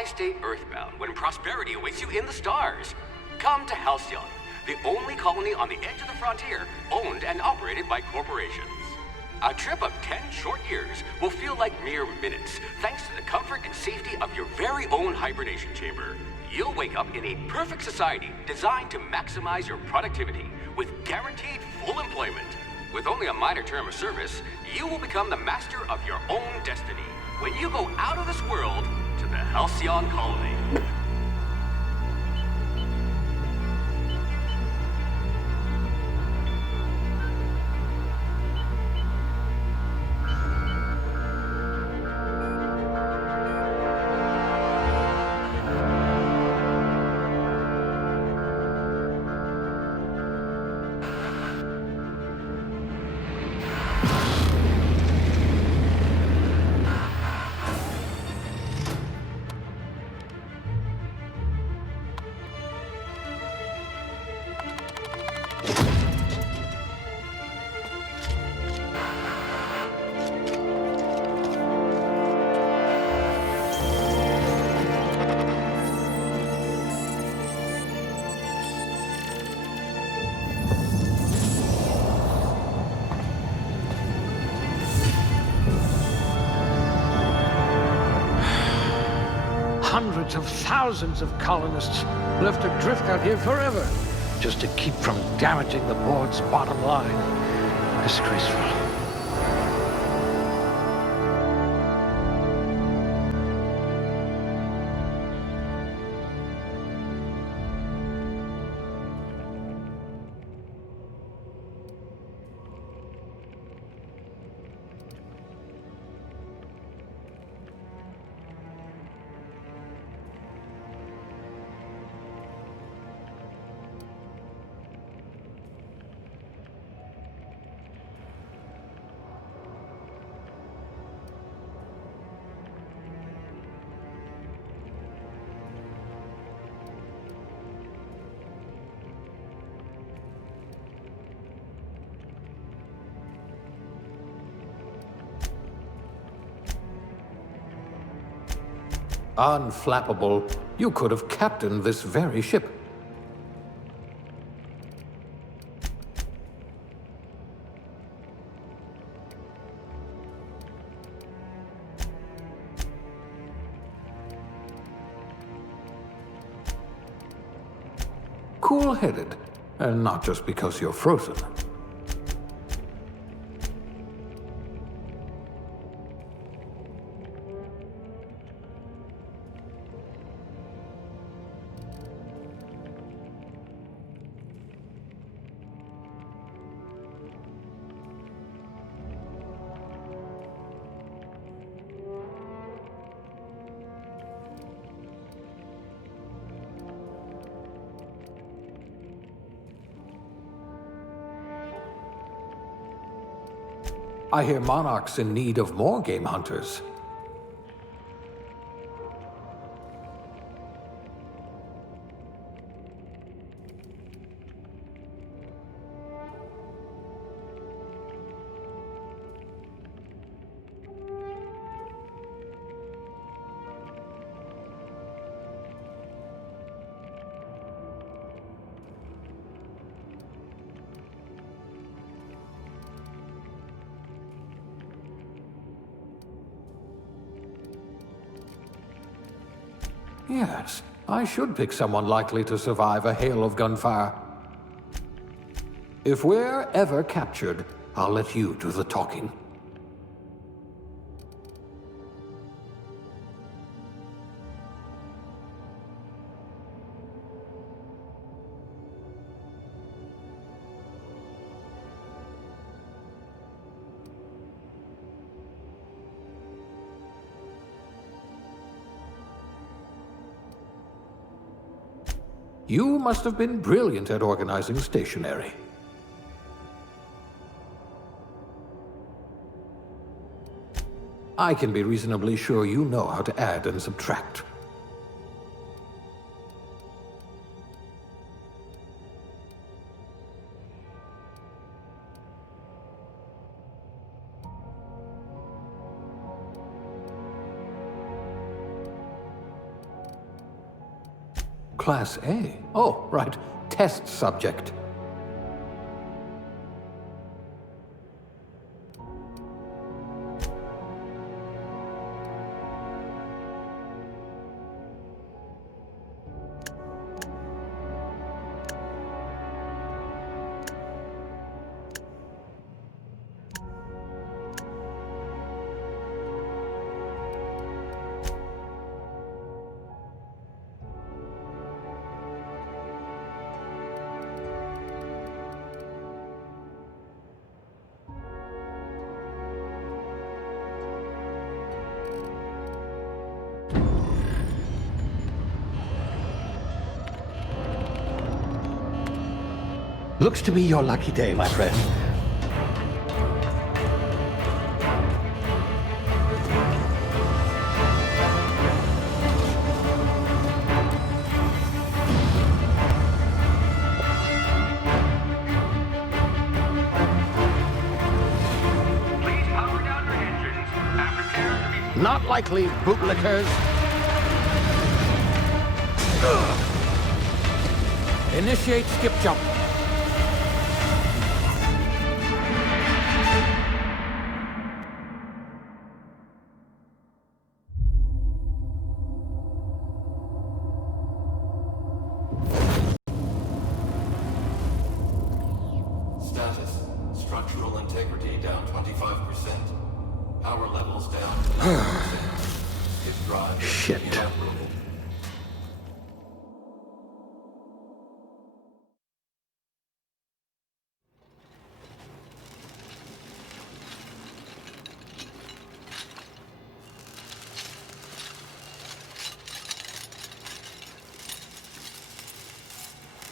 Why stay earthbound when prosperity awaits you in the stars? Come to Halcyon, the only colony on the edge of the frontier, owned and operated by corporations. A trip of 10 short years will feel like mere minutes, thanks to the comfort and safety of your very own hibernation chamber. You'll wake up in a perfect society designed to maximize your productivity with guaranteed full employment. With only a minor term of service, you will become the master of your own destiny when you go out of this world to the Halcyon colony. Hundreds of thousands of colonists left adrift out here forever, just to keep from damaging the board's bottom line. Disgraceful. Unflappable, you could have captained this very ship. Cool-headed, and not just because you're frozen. I hear Monarch's in need of more game hunters. Yes, I should pick someone likely to survive a hail of gunfire. If we're ever captured, I'll let you do the talking. You must have been brilliant at organizing stationery. I can be reasonably sure you know how to add and subtract. Class A? Oh, right. Test subject. Looks to be your lucky day, my friend. Please power down your engines and prepare to be... Not likely, bootlickers. Initiate skip jump. Status. Structural integrity down 25%. Power levels down 10%. His drive Shit. inoperable.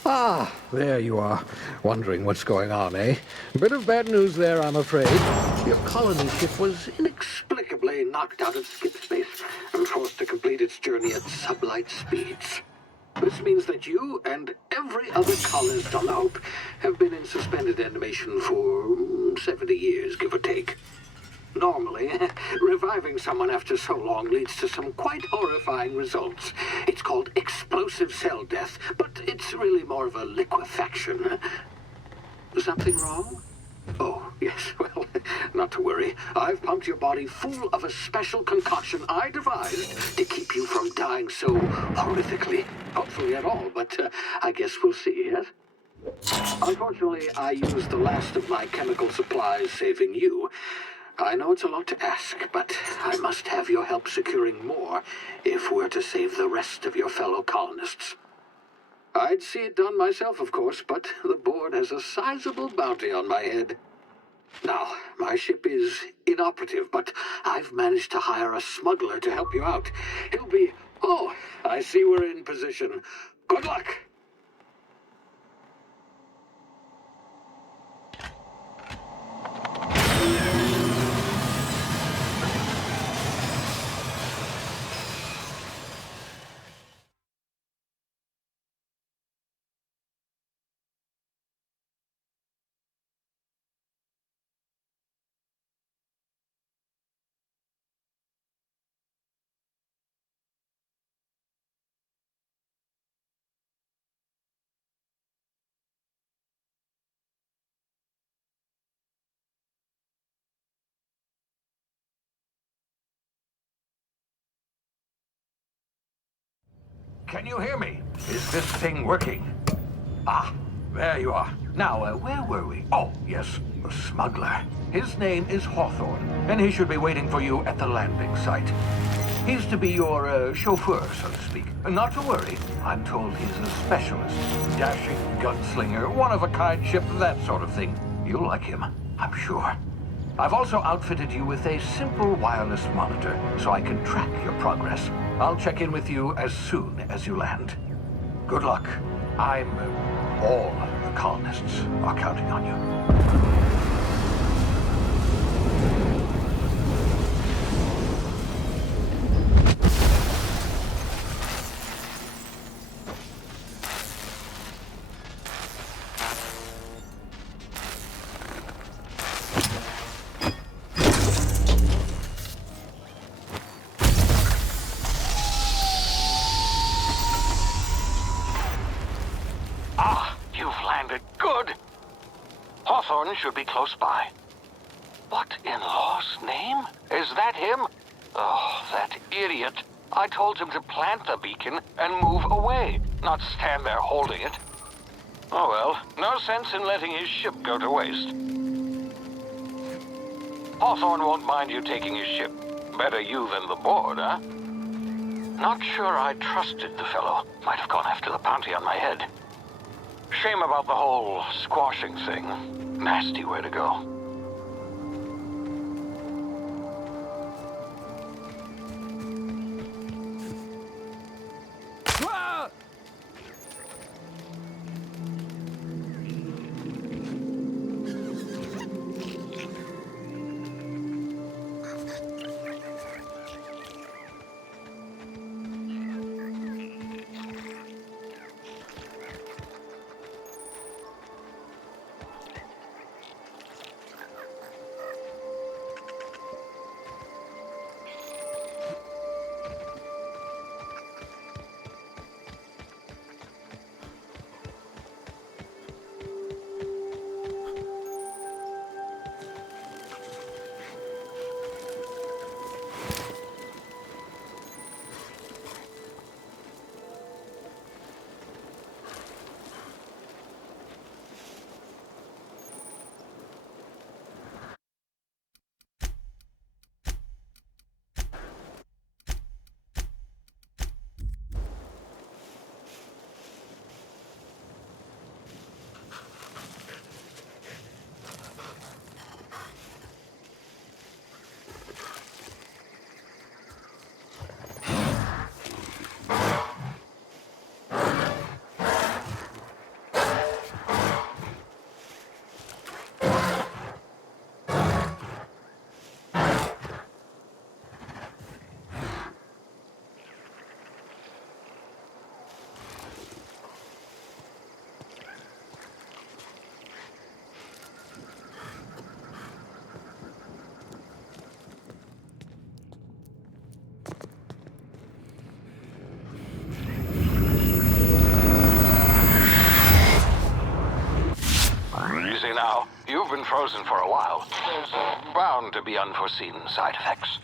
Ah, there you are. Wondering what's going on, eh? Bit of bad news there, I'm afraid. Your colony ship was inexplicably knocked out of skip space and forced to complete its journey at sublight speeds. This means that you and every other colonist on the Hope have been in suspended animation for 70 years, give or take. Normally, reviving someone after so long leads to some quite horrifying results. It's called explosive cell death, but it's really more of a liquefaction. Something wrong? Oh, yes, well, not to worry. I've pumped your body full of a special concoction I devised to keep you from dying so horrifically. Hopefully at all, but I guess we'll see, yes? Unfortunately, I used the last of my chemical supplies saving you. I know it's a lot to ask, but I must have your help securing more if we're to save the rest of your fellow colonists. I'd see it done myself, of course, but the board has a sizable bounty on my head. Now, my ship is inoperative, but I've managed to hire a smuggler to help you out. He'll be... Oh, I see we're in position. Good luck! Can you hear me? Is this thing working? Ah, there you are. Now, where were we? Oh, yes, the smuggler. His name is Hawthorne, and he should be waiting for you at the landing site. He's to be your chauffeur, so to speak. Not to worry, I'm told he's a specialist. Dashing gunslinger, one-of-a-kind ship, that sort of thing. You'll like him, I'm sure. I've also outfitted you with a simple wireless monitor, so I can track your progress. I'll check in with you as soon as you land. Good luck. All the colonists are counting on you. Hawthorne should be close by. What in law's name? Is that him? Oh, that idiot. I told him to plant the beacon and move away, not stand there holding it. Oh well, no sense in letting his ship go to waste. Hawthorne won't mind you taking his ship. Better you than the board, huh? Not sure I trusted the fellow. Might have gone after the bounty on my head. Shame about the whole squashing thing. Nasty way to go. Easy now. You've been frozen for a while. There's bound to be unforeseen side effects.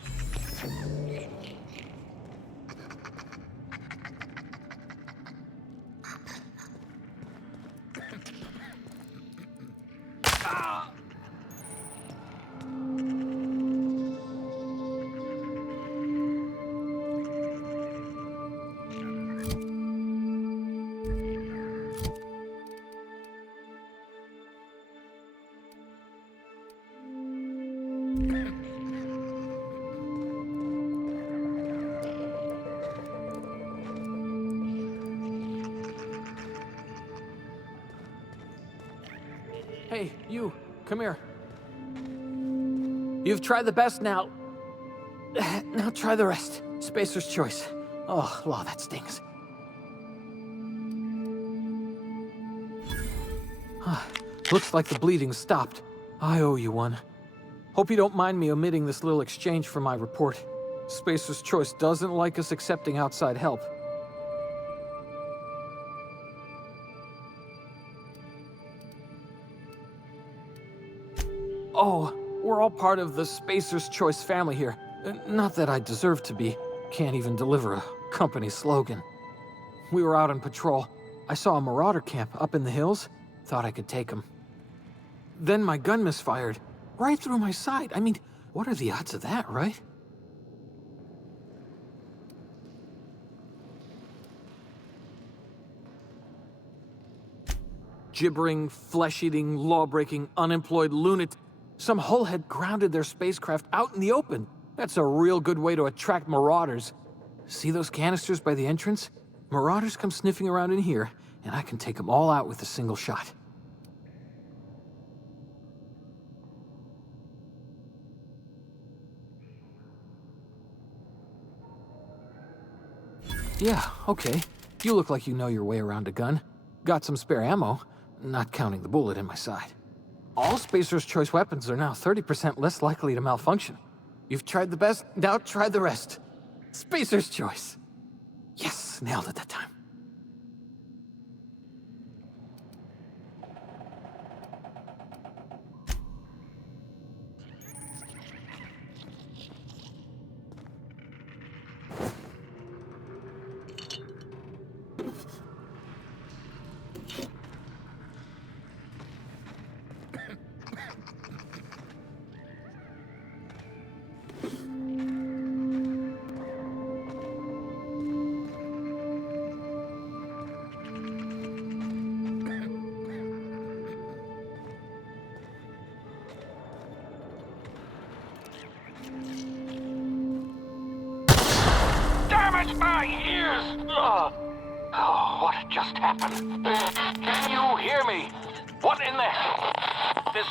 Hey, you, come here. You've tried the best now. Now try the rest. Spacer's choice. Oh, law, that stings. Looks like the bleeding's stopped. I owe you one. Hope you don't mind me omitting this little exchange from my report. Spacer's choice doesn't like us accepting outside help. Oh, we're all part of the Spacer's Choice family here. Not that I deserve to be. Can't even deliver a company slogan. We were out on patrol. I saw a marauder camp up in the hills. Thought I could take them. Then my gun misfired. Right through my side. I mean, what are the odds of that, right? Gibbering, flesh-eating, law-breaking, unemployed lunatic. Some hullhead grounded their spacecraft out in the open. That's a real good way to attract marauders. See those canisters by the entrance? Marauders come sniffing around in here, and I can take them all out with a single shot. Yeah, okay. You look like you know your way around a gun. Got some spare ammo, not counting the bullet in my side. All Spacer's Choice weapons are now 30% less likely to malfunction. You've tried the best, now try the rest. Spacer's Choice. Yes, nailed it that time. hurts my ears! Oh, what just happened? Can you hear me? What in the... This...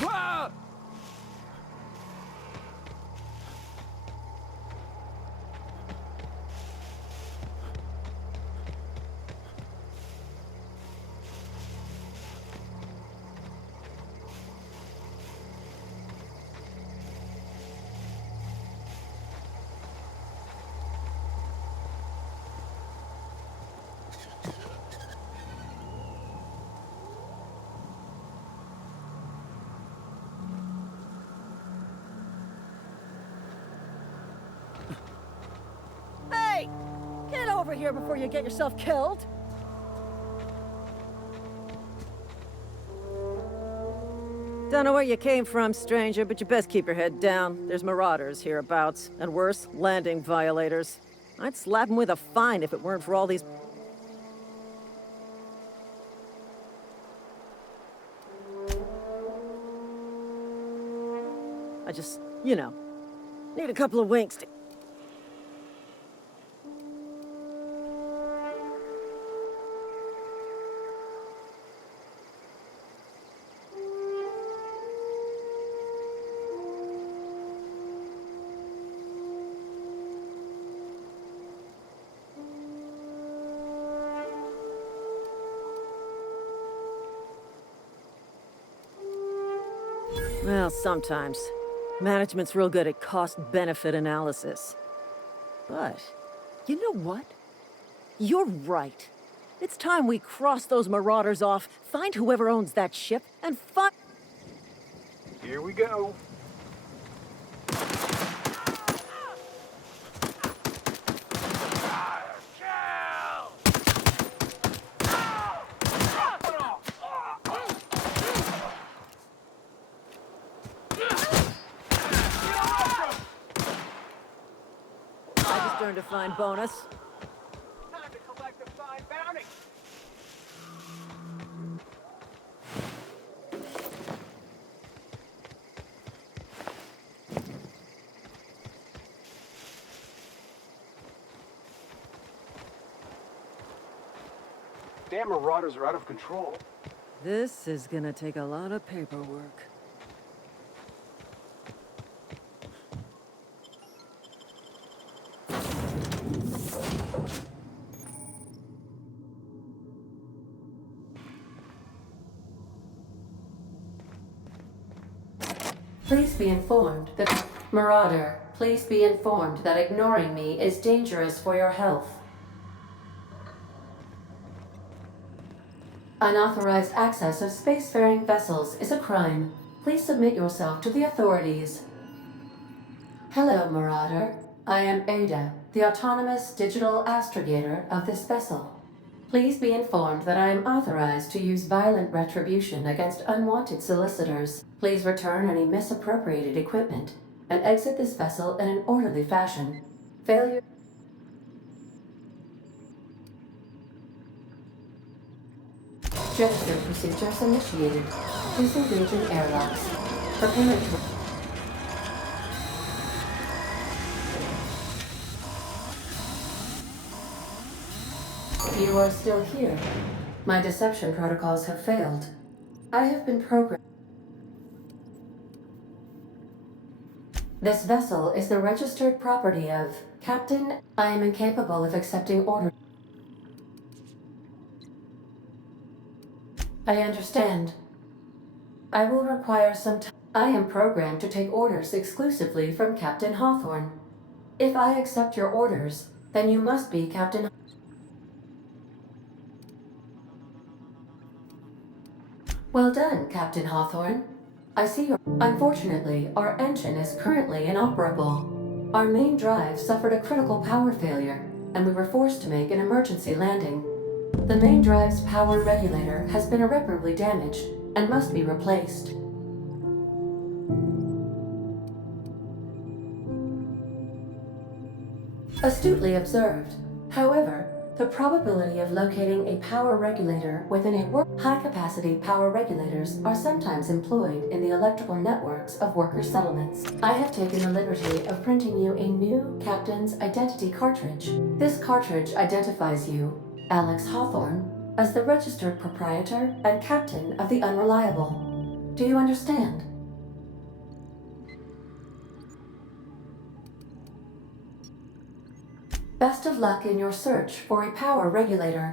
Ah! Hey! Get over here before you get yourself killed! Don't know where you came from, stranger, but you best keep your head down. There's marauders hereabouts, and worse, landing violators. I'd slap them with a fine if it weren't for all these... I just, you know, need a couple of winks to... Well, sometimes. Management's real good at cost-benefit analysis. But, you know what? You're right. It's time we cross those marauders off, find whoever owns that ship, and find... Here we go. Earned a fine bonus. Time to collect a fine bounty. Damn marauders are out of control. This is gonna take a lot of paperwork. Please be informed that... Marauder, please be informed that ignoring me is dangerous for your health. Unauthorized access of spacefaring vessels is a crime. Please submit yourself to the authorities. Hello, Marauder. I am Ada, the autonomous digital astrogator of this vessel. Please be informed that I am authorized to use violent retribution against unwanted solicitors. Please return any misappropriated equipment and exit this vessel in an orderly fashion. Failure... Gesture procedures initiated. Disengaging airlocks. Preparing to... You are still here. My deception protocols have failed. I have been programmed. This vessel is the registered property of Captain. I am incapable of accepting orders. I understand. I will require some time. I am programmed to take orders exclusively from Captain Hawthorne. If I accept your orders, then you must be Captain. Well done, Captain Hawthorne. I see your... Unfortunately, our engine is currently inoperable. Our main drive suffered a critical power failure, and we were forced to make an emergency landing. The main drive's power regulator has been irreparably damaged and must be replaced. Astutely observed. However, the probability of locating a power regulator within a high-capacity power regulators are sometimes employed in the electrical networks of worker settlements. I have taken the liberty of printing you a new Captain's Identity cartridge. This cartridge identifies you, Alex Hawthorne, as the registered proprietor and captain of the Unreliable. Do you understand? Best of luck in your search for a power regulator.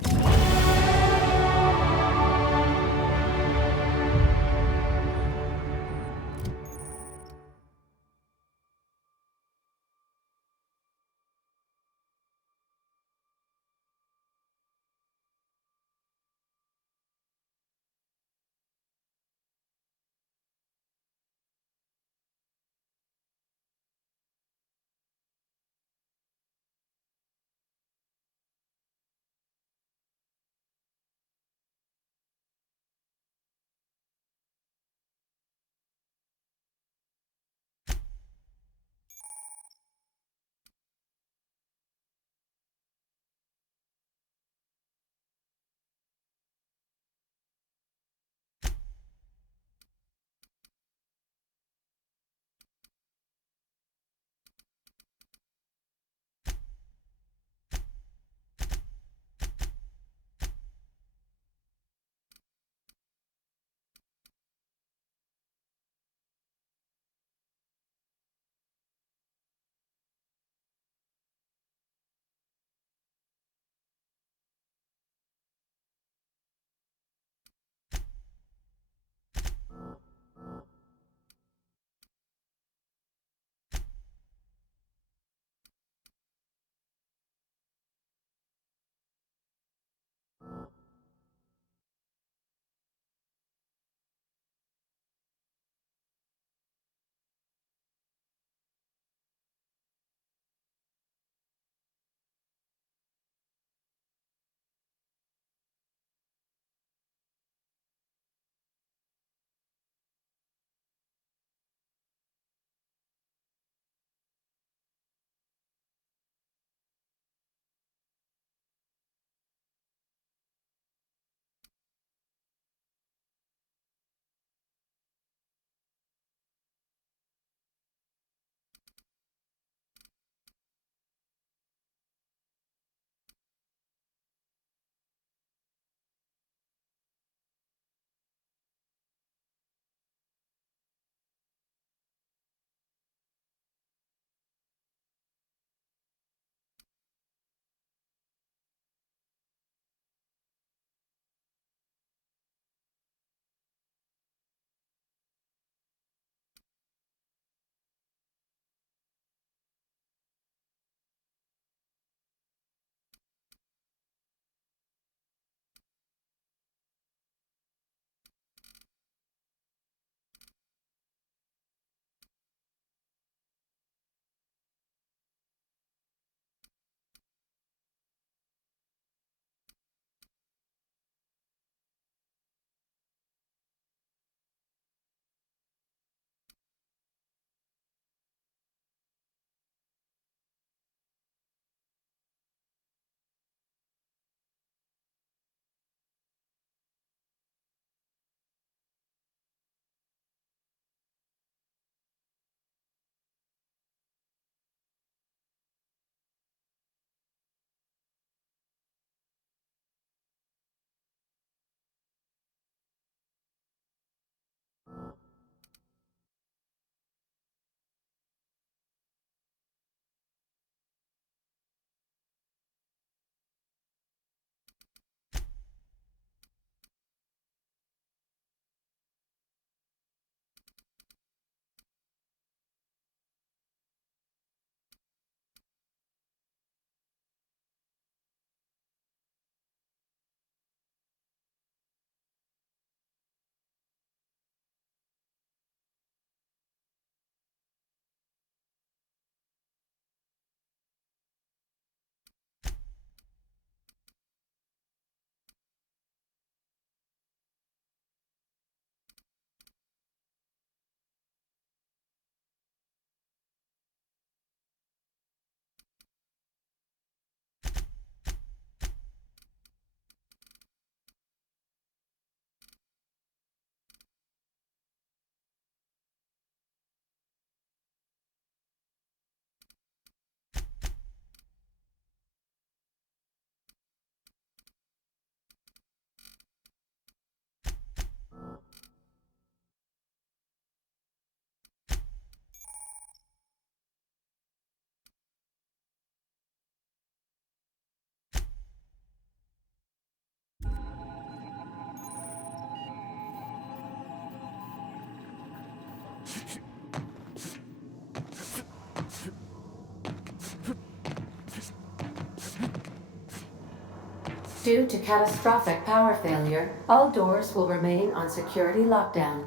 Due to catastrophic power failure, all doors will remain on security lockdown.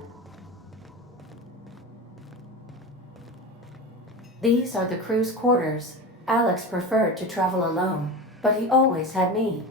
These are the crew's quarters. Alex preferred to travel alone, but he always had me.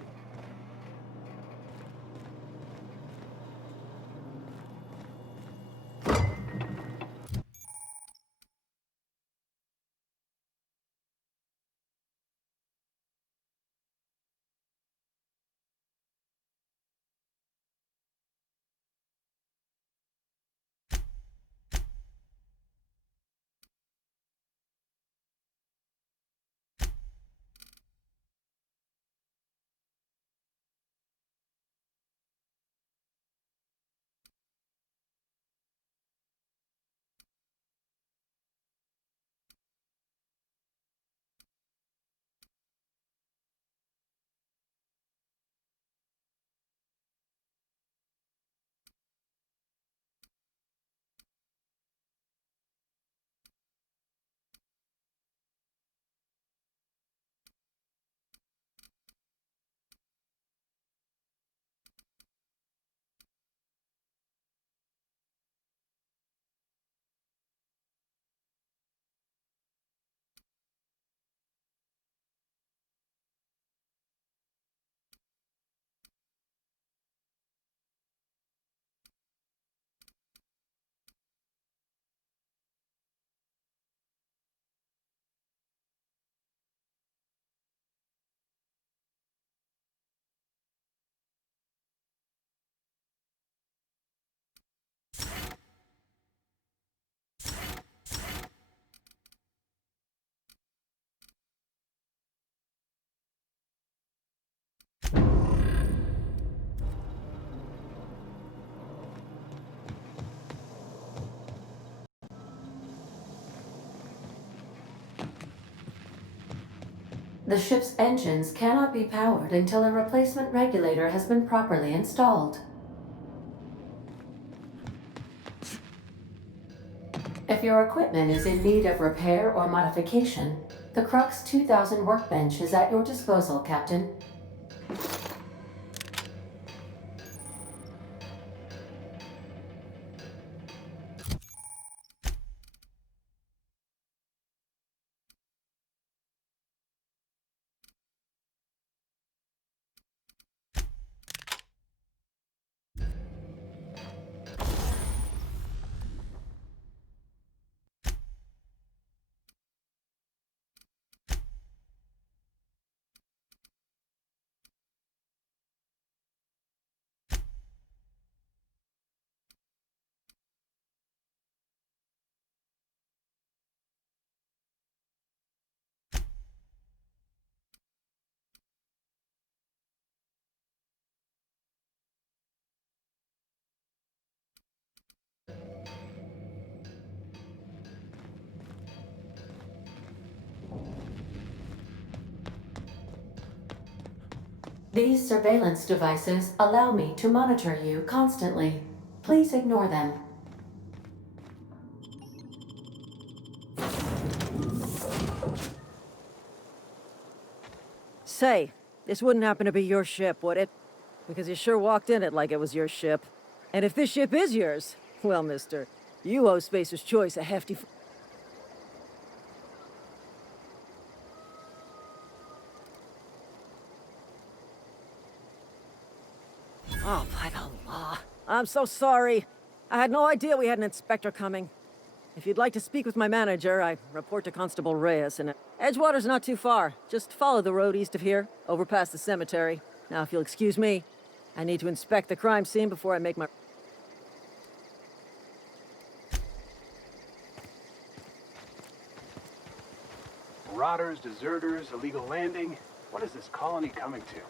The ship's engines cannot be powered until a replacement regulator has been properly installed. If your equipment is in need of repair or modification, the Crux 2000 workbench is at your disposal, Captain. These surveillance devices allow me to monitor you constantly. Please ignore them. Say, this wouldn't happen to be your ship, would it? Because you sure walked in it like it was your ship. And if this ship is yours, well, mister, you owe Spacer's Choice a hefty... Oh, by the law. I'm so sorry. I had no idea we had an inspector coming. If you'd like to speak with my manager, I report to Constable Reyes, and Edgewater's not too far. Just follow the road east of here, over past the cemetery. Now, if you'll excuse me, I need to inspect the crime scene before I make my... Marauders, deserters, illegal landing. What is this colony coming to?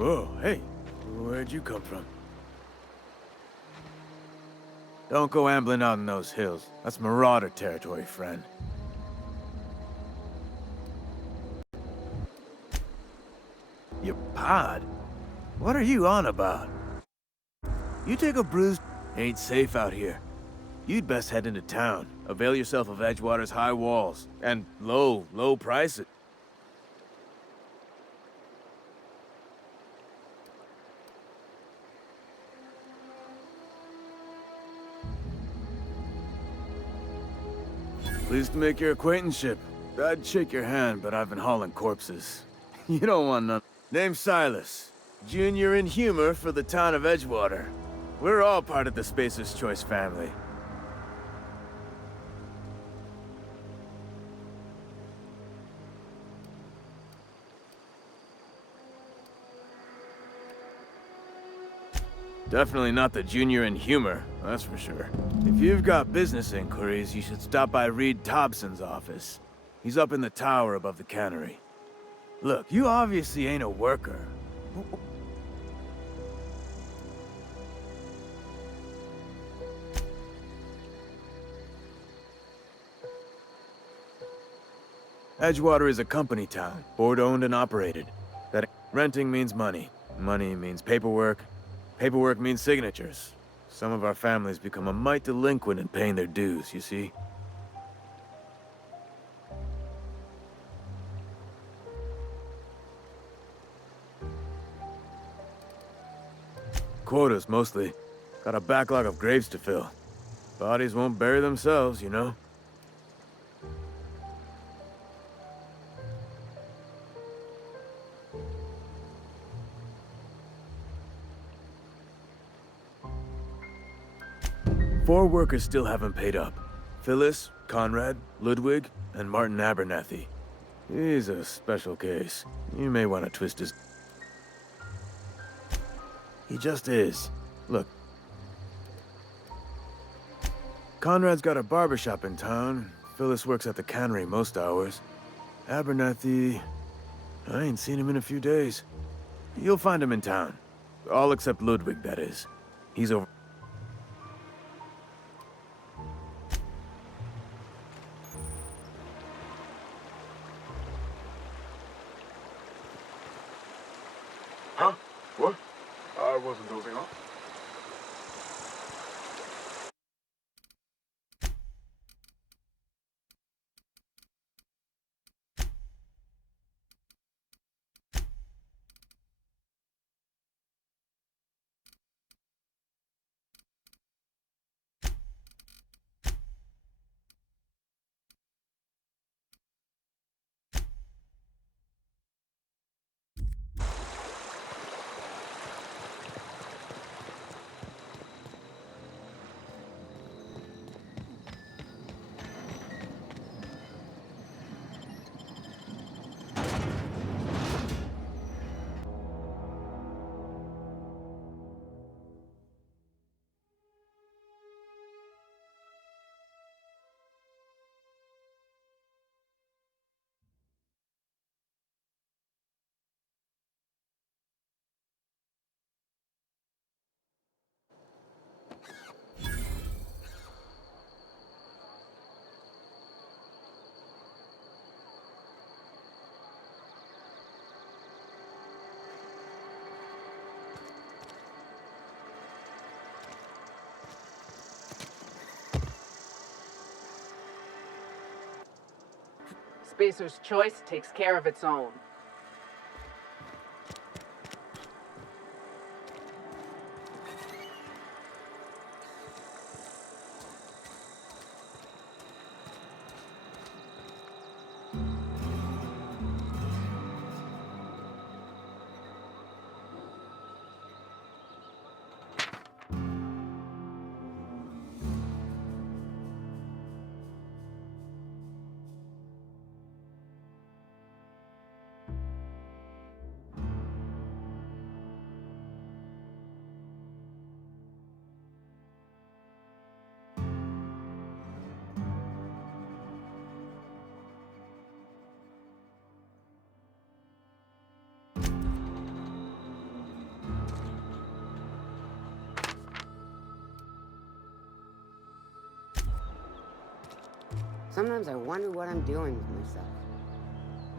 Whoa, hey, where'd you come from? Don't go ambling out in those hills. That's marauder territory, friend. Your pod? What are you on about? You take a bruise, ain't safe out here. You'd best head into town. Avail yourself of Edgewater's high walls and low prices. Pleased to make your acquaintanceship. I'd shake your hand, but I've been hauling corpses. You don't want none. Name's Silas. Junior in humor for the town of Edgewater. We're all part of the Spacer's Choice family. Definitely not the junior in humor, that's for sure. If you've got business inquiries, you should stop by Reed Thompson's office. He's up in the tower above the cannery. Look, you obviously ain't a worker. Edgewater is a company town, board-owned and operated. That renting means money. Money means paperwork. Paperwork means signatures. Some of our families become a mite delinquent in paying their dues, you see? Quotas, mostly. Got a backlog of graves to fill. Bodies won't bury themselves, you know? Four workers still haven't paid up. Phyllis, Conrad, Ludwig, and Martin Abernathy. He's a special case. You may want to twist his... He just is. Look. Conrad's got a barbershop in town. Phyllis works at the cannery most hours. Abernathy... I ain't seen him in a few days. You'll find him in town. All except Ludwig, that is. He's over... Huh? What? I wasn't dozing off. Spacer's Choice takes care of its own. Sometimes I wonder what I'm doing with myself.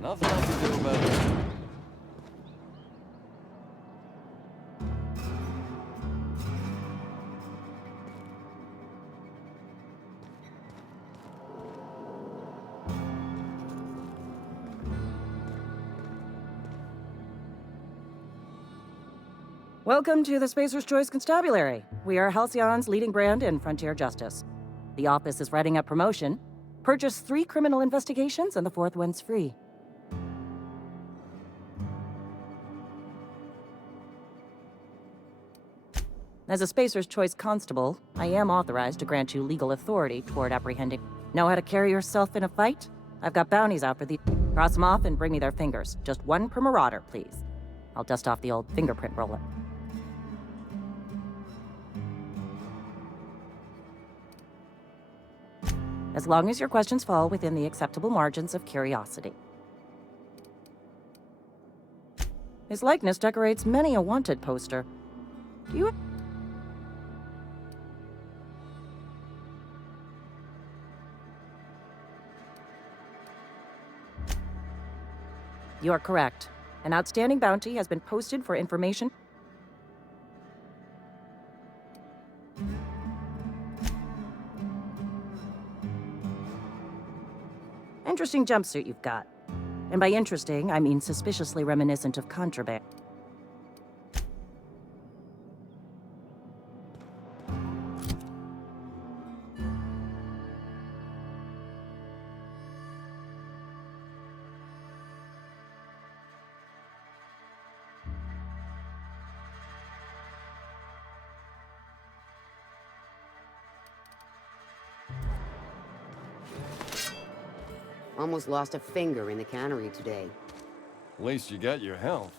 Nothing I can do about that. Welcome to the Spacer's Choice Constabulary. We are Halcyon's leading brand in frontier justice. The office is writing up promotion. Purchase 3 criminal investigations and the 4th one's free. As a Spacer's Choice Constable, I am authorized to grant you legal authority toward apprehending. Know how to carry yourself in a fight? I've got bounties out for the... Cross them off and bring me their fingers. Just 1 per marauder, please. I'll dust off the old fingerprint roller. As long as your questions fall within the acceptable margins of curiosity. His likeness decorates many a wanted poster. Do you... You are correct. An outstanding bounty has been posted for information. Interesting jumpsuit you've got. And by interesting, I mean suspiciously reminiscent of contraband. Almost lost a finger in the cannery today. At least you got your health.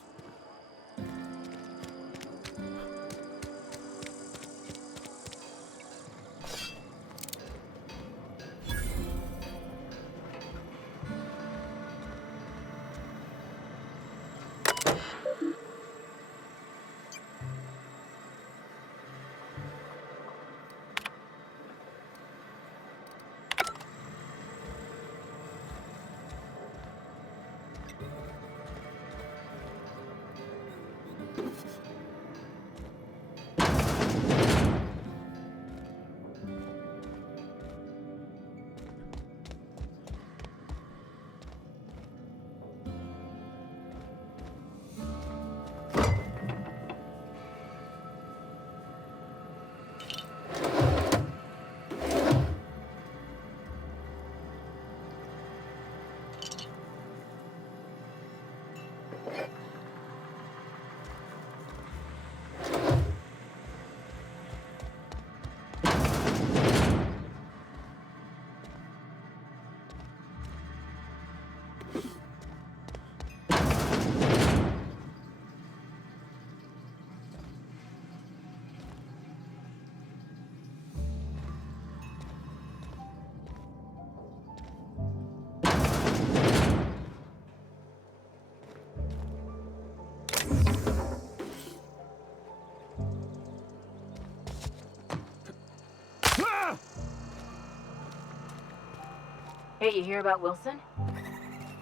Hey, you hear about Wilson?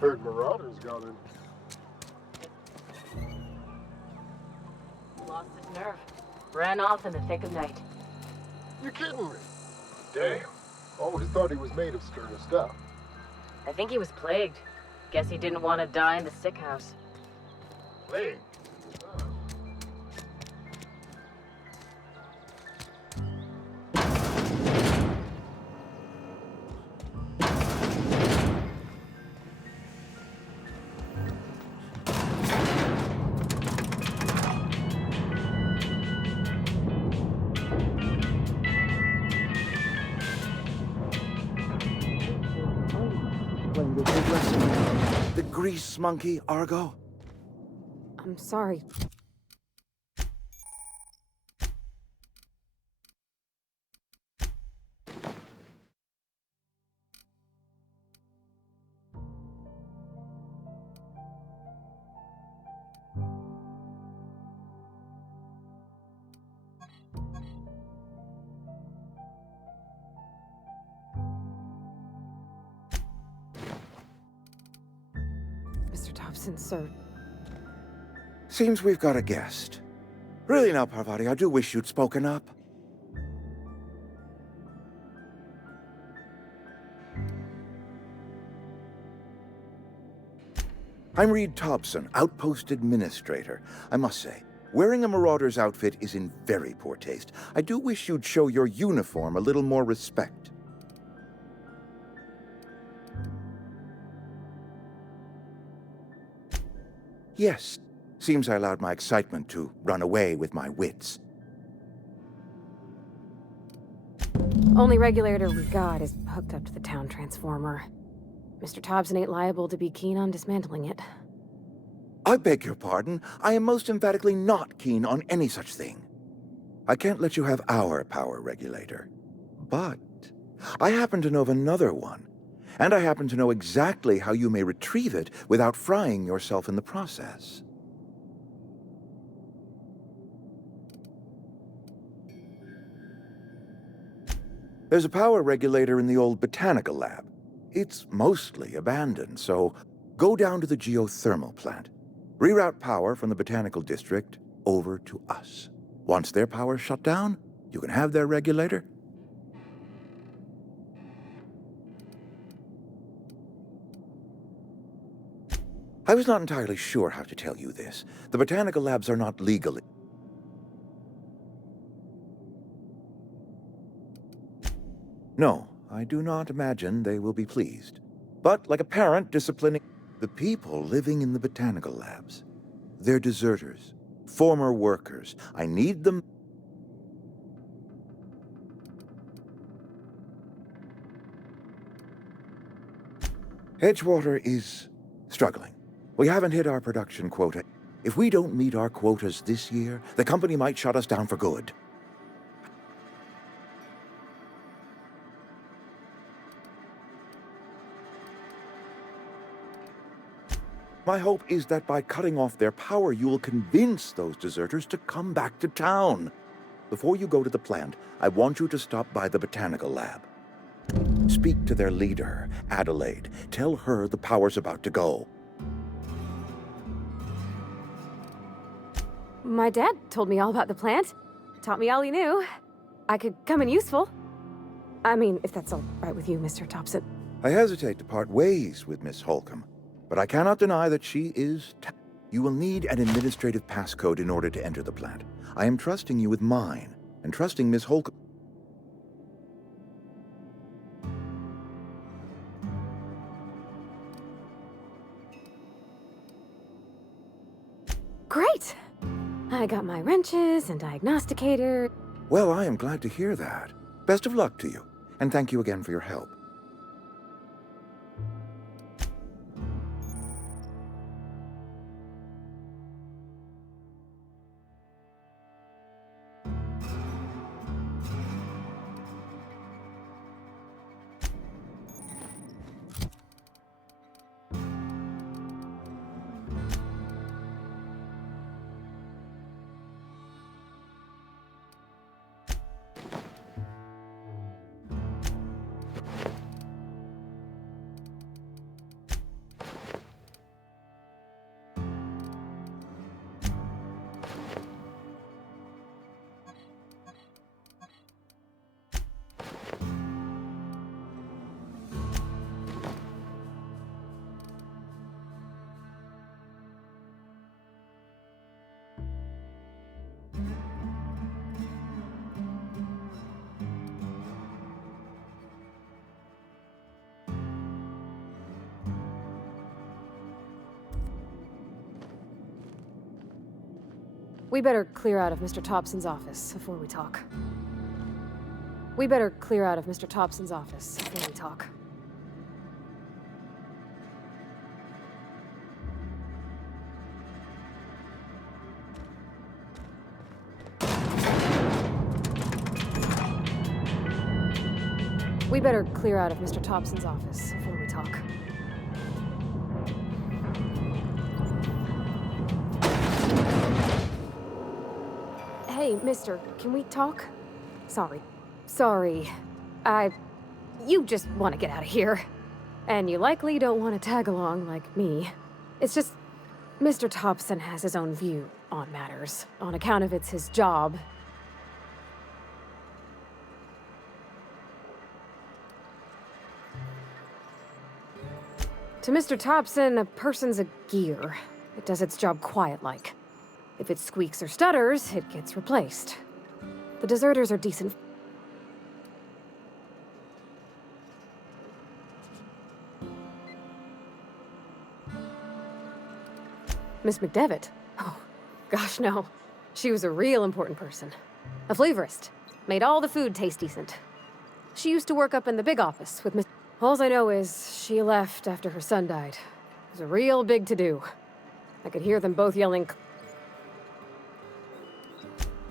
Heard Marauders got him. Lost his nerve. Ran off in the thick of night. You kidding me? Damn. Always thought he was made of sterner stuff. I think he was plagued. Guess he didn't want to die in the sick house. Plague? The grease monkey, Argo? I'm sorry. Mr. Thompson, sir. Seems we've got a guest. Really now, Parvati, I do wish you'd spoken up. I'm Reed Thompson, Outpost Administrator. I must say, wearing a Marauder's outfit is in very poor taste. I do wish you'd show your uniform a little more respect. Yes, seems I allowed my excitement to run away with my wits. Only regulator we got is hooked up to the town transformer. Mr. Thompson ain't liable to be keen on dismantling it. I beg your pardon. I am most emphatically not keen on any such thing. I can't let you have our power regulator. But I happen to know of another one. And I happen to know exactly how you may retrieve it without frying yourself in the process. There's a power regulator in the old botanical lab. It's mostly abandoned, so go down to the geothermal plant. Reroute power from the botanical district over to us. Once their power's shut down, you can have their regulator. I was not entirely sure how to tell you this. The botanical labs are not legal. No, I do not imagine they will be pleased. But like a parent disciplining the people living in the botanical labs. They're deserters, former workers. I need them. Edgewater is struggling. We haven't hit our production quota. If we don't meet our quotas this year, the company might shut us down for good. My hope is that by cutting off their power, you will convince those deserters to come back to town. Before you go to the plant, I want you to stop by the botanical lab. Speak to their leader, Adelaide. Tell her the power's about to go. My dad told me all about the plant. Taught me all he knew. I could come in useful. I mean, if that's all right with you, Mr. Thompson. I hesitate to part ways with Miss Holcomb, but I cannot deny that she is... You will need an administrative passcode in order to enter the plant. I am trusting you with mine, and trusting Miss Holcomb... Great! I got my wrenches and diagnosticator. Well, I am glad to hear that. Best of luck to you, and thank you again for your help. We better clear out of Mr. Thompson's office before we talk. We better clear out of Mr. Thompson's office before we talk. We better clear out of Mr. Thompson's office before we talk. Hey, mister, can we talk? Sorry. You just want to get out of here. And you likely don't want to tag along like me. It's just, Mr. Thompson has his own view on matters. On account of it's his job. To Mr. Thompson, a person's a gear. It does its job quiet-like. If it squeaks or stutters, it gets replaced. The deserters are decent. Miss McDevitt? Oh, gosh, no. She was a real important person. A flavorist. Made all the food taste decent. She used to work up in the big office with Miss... All I know is she left after her son died. It was a real big to-do. I could hear them both yelling...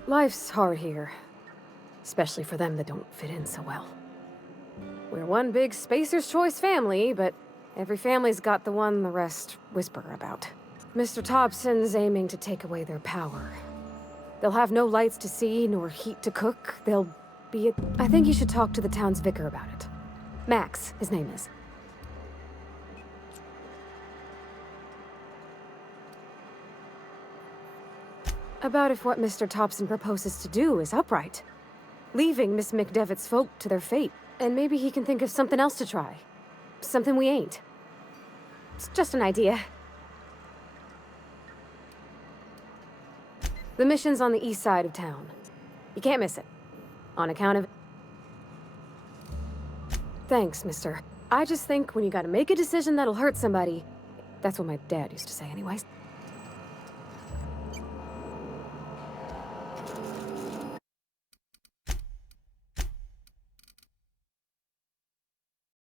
Life's hard here. Especially for them that don't fit in so well. We're one big Spacer's Choice family, but every family's got the one the rest whisper about. Mr. Thompson's aiming to take away their power. They'll have no lights to see, nor heat to cook. They'll be... I think you should talk to the town's vicar about it. Max, his name is. About if what Mr. Thompson proposes to do is upright. Leaving Miss McDevitt's folk to their fate. And maybe he can think of something else to try. Something we ain't. It's just an idea. The mission's on the east side of town. You can't miss it. On account of... Thanks, mister. I just think when you gotta make a decision that'll hurt somebody... That's what my dad used to say anyways.